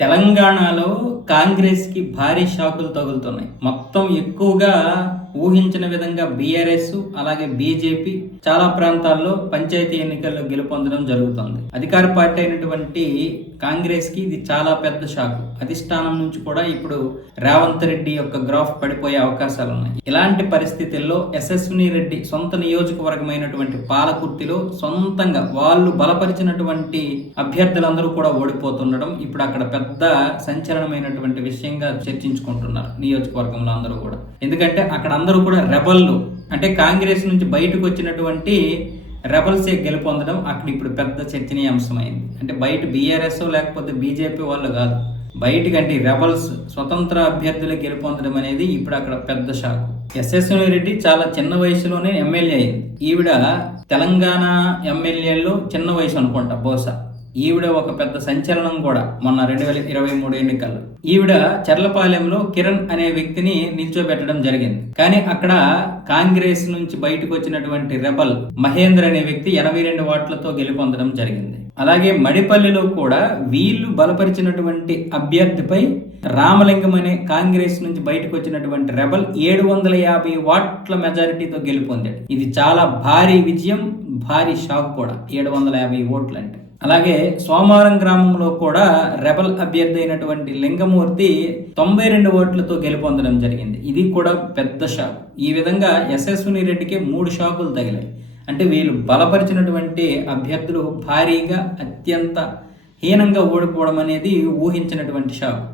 తెలంగాణలో కాంగ్రెస్కి భారీ షాకులు తగులుతున్నాయి. మొత్తం ఎక్కువగా ఊహించిన విధంగా బీఆర్ఎస్ అలాగే బీజేపీ చాలా ప్రాంతాల్లో పంచాయతీ ఎన్నికల్లో గెలుపొందడం జరుగుతుంది. అధికార పార్టీ అయినటువంటి కాంగ్రెస్కి ఇది చాలా పెద్ద షాక్. అధిష్టానం నుంచి కూడా ఇప్పుడు రేవంత్ రెడ్డి యొక్క గ్రాఫ్ పడిపోయే అవకాశాలు ఉన్నాయి. ఇలాంటి పరిస్థితుల్లో యశస్విని రెడ్డి సొంత నియోజకవర్గమైనటువంటి పాలకుర్తిలో సొంతంగా వాళ్ళు బలపరిచినటువంటి అభ్యర్థులందరూ కూడా ఓడిపోతుండడం ఇప్పుడు అక్కడ పెద్ద సంచలనమైనటువంటి విషయంగా చర్చించుకుంటున్నారు నియోజకవర్గంలో అందరూ కూడా. ఎందుకంటే అక్కడ అందరూ కూడా రెబల్లు. అంటే కాంగ్రెస్ నుంచి బయటకు వచ్చినటువంటి రెబల్సే గెలుపొందడం అక్కడ ఇప్పుడు పెద్ద చర్చనీయాంశమైంది. అంటే బయట బీఆర్ఎస్ లేకపోతే బీజేపీ వాళ్ళు కాదు. బయటకంటే రెబల్స్ స్వతంత్ర అభ్యర్థులు గెలుపొందడం అనేది ఇప్పుడు అక్కడ పెద్ద షాక్. యశస్విని రెడ్డి చాలా చిన్న వయసులోనే ఎమ్మెల్యే అయింది. ఈవిడ తెలంగాణ ఎమ్మెల్యేలు చిన్న వయసు అనుకుంటా బహుశా. ఈవిడ ఒక పెద్ద సంచలనం కూడా మొన్న రెండు వేల ఇరవై మూడు ఎన్నికల్లో. ఈవిడ చర్లపాలెంలో కిరణ్ అనే వ్యక్తిని నిల్చోబెట్టడం జరిగింది. కానీ అక్కడ కాంగ్రెస్ నుంచి బయటకు వచ్చినటువంటి రెబల్ మహేంద్ర అనే వ్యక్తి ఎనభై రెండు ఓట్లతో గెలుపొందడం జరిగింది. అలాగే మడిపల్లిలో కూడా వీళ్ళు బలపరిచినటువంటి అభ్యర్థిపై రామలింగం అనే కాంగ్రెస్ నుంచి బయటకు వచ్చినటువంటి రెబల్ ఏడు వందల యాభై వాట్ల మెజారిటీతో గెలుపొందాడు. ఇది చాలా భారీ విజయం భారీ షాక్ కూడా. ఏడు వందల యాభై ఓట్లు అంటే అలాగే సోమవారం గ్రామంలో కూడా రెబల్ అభ్యర్థి అయినటువంటి లింగమూర్తి తొంభై రెండు ఓట్లతో గెలుపొందడం జరిగింది. ఇది కూడా పెద్ద షాక్. ఈ విధంగా యశస్విని రెడ్డికి మూడు షాకులు తగిలాయి. అంటే వీళ్ళు బలపరిచినటువంటి అభ్యర్థులు భారీగా అత్యంత హీనంగా ఓడిపోవడం అనేది ఊహించినటువంటి షాక్.